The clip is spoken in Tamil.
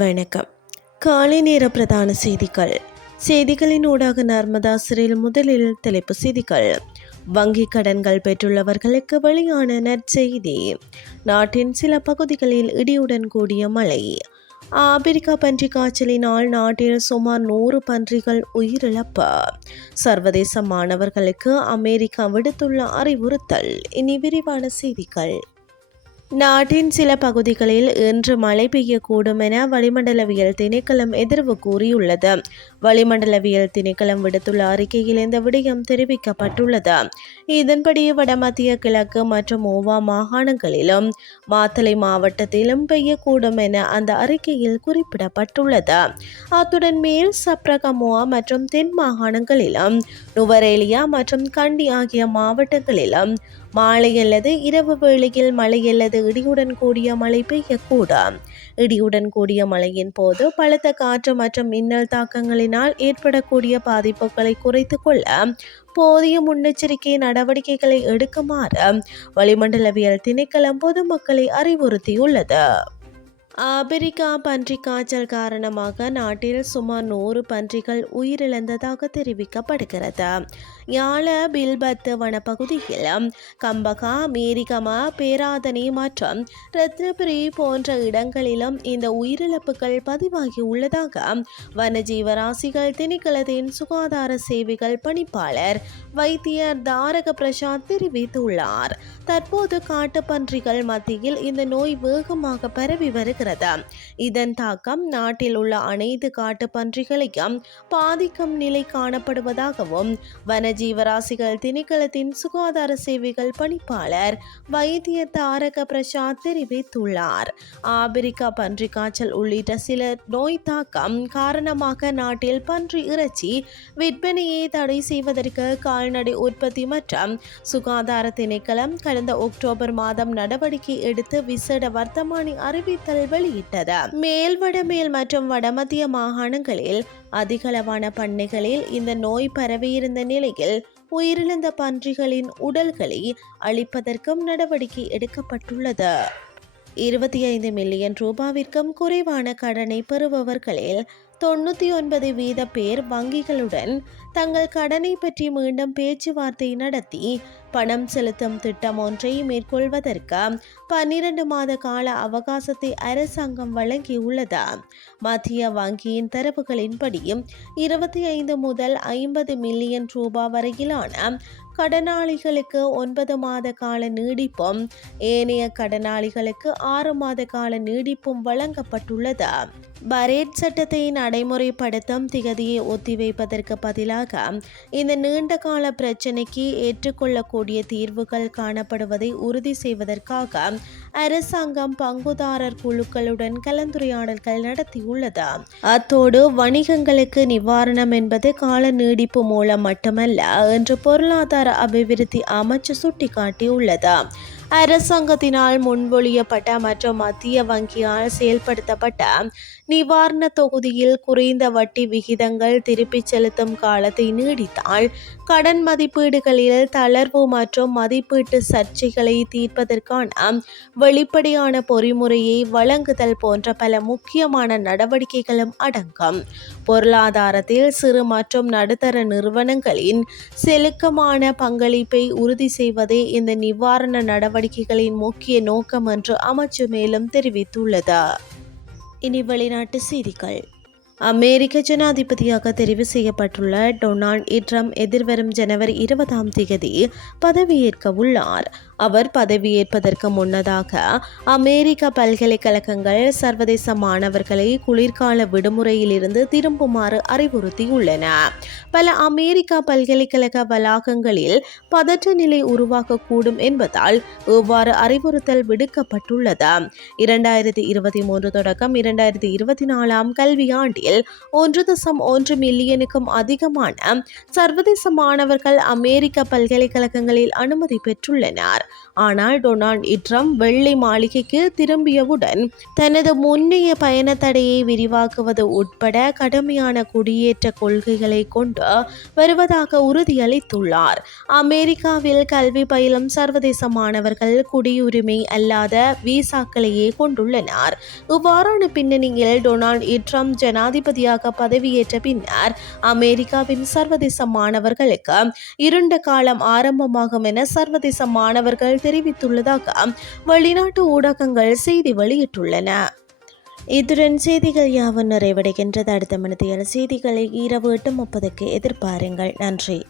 வணக்கம். காலை நேர பிரதான செய்திகள். செய்திகளின் ஊடாக நர்மதா சிறையில் முதலில் தலைப்பு செய்திகள். வங்கி கடன்கள் பெற்றுள்ளவர்களுக்கு வெளியான நற்செய்தி. நாட்டின் சில பகுதிகளில் இடியுடன் கூடிய மழை. ஆப்பிரிக்கா பன்றி காய்ச்சலினால் நாட்டில் சுமார் நூறு பன்றிகள் உயிரிழப்பு. சர்வதேச மாணவர்களுக்கு அமெரிக்கா விடுத்துள்ள அறிவுறுத்தல். இனி விரிவான செய்திகள். நாட்டின் சில பகுதிகளில் இன்று மழை பெய்யக்கூடும் என வளிமண்டலவியல் திணைக்களம் எதிர்வு கூறியுள்ளது. வளிமண்டலவியல் திணைக்களம் விடுத்துள்ள அறிக்கையில் இந்த விடயம் தெரிவிக்கப்பட்டுள்ளது. இதன்படி வடமத்திய கிழக்கு மற்றும் ஓவா மாகாணங்களிலும் மாத்தளை மாவட்டத்திலும் பெய்யக்கூடும் என அந்த அறிக்கையில் குறிப்பிடப்பட்டுள்ளது. அத்துடன் மேல் சப்ரகமோவா மற்றும் தென் மாகாணங்களிலும் நுவரேலியா மற்றும் கண்டி ஆகிய மாவட்டங்களிலும் மாலை அல்லது இரவு வேளையில் மழை அல்லது இடியுடன் கூடிய மழை பெய்யக்கூடும் இடியுடன் கூடிய மழையின் போது பலத்த காற்று மற்றும் மின்னல் தாக்கங்களினால் ஏற்படக்கூடிய பாதிப்புகளை குறைத்து கொள்ள போதிய முன்னெச்சரிக்கை நடவடிக்கைகளை எடுக்குமாறு வளிமண்டலவியல் திணைக்களம் பொதுமக்களை அறிவுறுத்தியுள்ளது. ஆப்பிரிக்கா பன்றி காய்ச்சல் காரணமாக நாட்டில் சுமார் நூறு பன்றிகள் உயிரிழந்ததாக தெரிவிக்கப்படுகிறது. யாழ பில்பத்து வனப்பகுதியில் கம்பகா மீரிகமா பேராதனை மற்றும் ரத்னபுரி போன்ற இடங்களிலும் இந்த உயிரிழப்புகள் பதிவாகி உள்ளதாக வனஜீவராசிகள் திணைக்களத்தின் சுகாதார சேவைகள் பணிப்பாளர் வைத்தியர் தாரக பிரசாத் தெரிவித்துள்ளார். தற்போது காட்டுப்பன்றிகள் மத்தியில் இந்த நோய் வேகமாக பரவி வருகிறது. இதன் தாக்கம் நாட்டில் உள்ள அனைத்து காட்டு பன்றிகளையும் பாதிக்கும் நிலை காணப்படுவதாகவும் வனஜீவராசிகள் திணைக்களத்தின் சுகாதார சேவைகள் பணிப்பாளர் வைத்திய தாரக பிரசாத் தெரிவித்துள்ளார். ஆபிரிக்கா பன்றி காய்ச்சல் உள்ளிட்ட சில நோய் தாக்கம் காரணமாக நாட்டில் பன்றி இறைச்சி விற்பனையை தடை செய்வதற்கு கால்நடை உற்பத்தி மற்றும் சுகாதார திணைக்களம் கடந்த அக்டோபர் மாதம் நடவடிக்கை எடுத்து விசேட வர்த்தமானி அறிவித்தல் வெளியிட்டது. மேல் வடமேல் மற்றும் வடமத்திய மாகாணங்களில் அதிகளவான பண்ணைகளில் இந்த நோய் பரவியிருந்த நிலையில் உயிரிழந்த பன்றிகளின் உடல்களை அழிப்பதற்கும் நடவடிக்கை எடுக்கப்பட்டுள்ளது. இருபத்தி ஐந்து மில்லியன் ரூபாவிற்கும் குறைவான கடனை பெறுபவர்களில் தொண்ணூற்றி ஒன்பது வீத பேர் வங்கிகளுடன் தங்கள் கடனை பற்றி மீண்டும் பேச்சுவார்த்தை நடத்தி பணம் செலுத்தும் திட்டம் ஒன்றை மேற்கொள்வதற்கு பன்னிரண்டு மாத கால அவகாசத்தை அரசாங்கம் வழங்கியுள்ளது. மத்திய வங்கியின் தரவுகளின்படி இருபத்தி ஐந்து முதல் ஐம்பது மில்லியன் ரூபாய் வரையிலான கடனாளிகளுக்கு ஒன்பது மாத கால நீடிப்பும் ஏனைய கடனாளிகளுக்கு ஆறு மாத கால நீடிப்பும் வழங்கப்பட்டுள்ளது. பரேட் சட்டத்தை நடைமுறைப்படுத்தும் திகதியை ஒத்திவைப்பதற்கு பதிலாக இந்த நீண்ட கால பிரச்சினைக்கு ஏற்றுக்கொள்ளக்கூடிய தீர்வுகள் காணப்படுவதை உறுதி செய்வதற்காக அரசாங்கம் பங்குதாரர் குழுக்களுடன் கலந்துரையாடல்கள் நடத்தியுள்ளது. அத்தோடு வணிகங்களுக்கு நிவாரணம் என்பது கால நீடிப்பு மூலம் மட்டுமல்ல என்று பொருளாதார அபிவிருத்தி அமைச்சு சுட்டிக்காட்டியுள்ளது. அரசாங்கத்தினால் முன்மொழியப்பட்ட மற்றும் மத்திய வங்கியால் செயல்படுத்தப்பட்ட நிவாரண தொகுதியில் குறைந்த வட்டி விகிதங்கள் திருப்பிச் செலுத்தும் காலத்தை நீடித்தால் கடன் மதிப்பீடுகளில் தளர்வு மற்றும் மதிப்பீட்டு சர்ச்சைகளை தீர்ப்பதற்கான வெளிப்படையான பொறிமுறையை வழங்குதல் போன்ற பல முக்கியமான நடவடிக்கைகளும் அடங்கும். பொருளாதாரத்தில் சிறு மற்றும் நடுத்தர நிறுவனங்களின் செலுக்கமான பங்களிப்பை உறுதி செய்வதே இந்த நிவாரண நடவடிக்கைகளின் முக்கிய நோக்கம் என்று அமைச்சு மேலும் தெரிவித்துள்ளது. இனி வெளிநாட்டு செய்திகள். அமெரிக்க ஜனாதிபதியாக தெரிவு செய்யப்பட்டுள்ள டொனால்ட் ட்ரம்ப் எதிர்வரும் ஜனவரி இருபதாம் தேதி பதவியேற்க உள்ளார் அவர் பதவியேற்பதற்கு முன்னதாக அமெரிக்க பல்கலைக்கழகங்கள் சர்வதேச மாணவர்களை குளிர்கால விடுமுறையிலிருந்து திரும்புமாறு அறிவுறுத்தியுள்ளன. பல அமெரிக்க பல்கலைக்கழக வளாகங்களில் பதற்ற நிலை உருவாகக்கூடும் என்பதால் இவ்வாறு அறிவுறுத்தல் விடுக்கப்பட்டுள்ளது. இரண்டாயிரத்தி இருபத்தி மூன்று தொடக்கம் இரண்டாயிரத்தி இருபத்தி நாலாம் கல்வியாண்டில் நிலையில் ஒன்று தசம் ஒன்று மில்லியனுக்கும் அதிகமான சர்வதேச மாணவர்கள் அமெரிக்க பல்கலைக்கழகங்களில் அனுமதி பெற்றுள்ளனர். ஆனால் டொனால்ட் ட்ரம்ப் வெள்ளை மாளிகைக்கு திரும்பியவுடன் தனது முன்னைய பயண தடையை விரிவாக்குவது உட்பட கடுமையான குடியேற்ற கொள்கைகளை கொண்டு வருவதாக உறுதியளித்துள்ளார். அமெரிக்காவில் கல்வி பயிலும் சர்வதேச மாணவர்கள் குடியுரிமை அல்லாத விசாக்களையே கொண்டுள்ளனர். இவ்வாறான பின்னணியில் டொனால்ட் ட்ரம்ப் ஜனாதிபதியாக பதவியேற்ற பின்னர் அமெரிக்காவின் சர்வதேச மாணவர்களுக்கு இருண்ட காலம் ஆரம்பமாகும் என சர்வதேச மாணவர்கள் தெரிவித்துள்ளதாக வெளிநாட்டு ஊடகங்கள் செய்தி வெளியிட்டுள்ளன. இத்துடன் செய்திகள் யாவும் நிறைவடைகின்றது. அடுத்த மனதில் செய்திகளை இரவு எட்டு முப்பதுக்கு எதிர்பாருங்கள். நன்றி.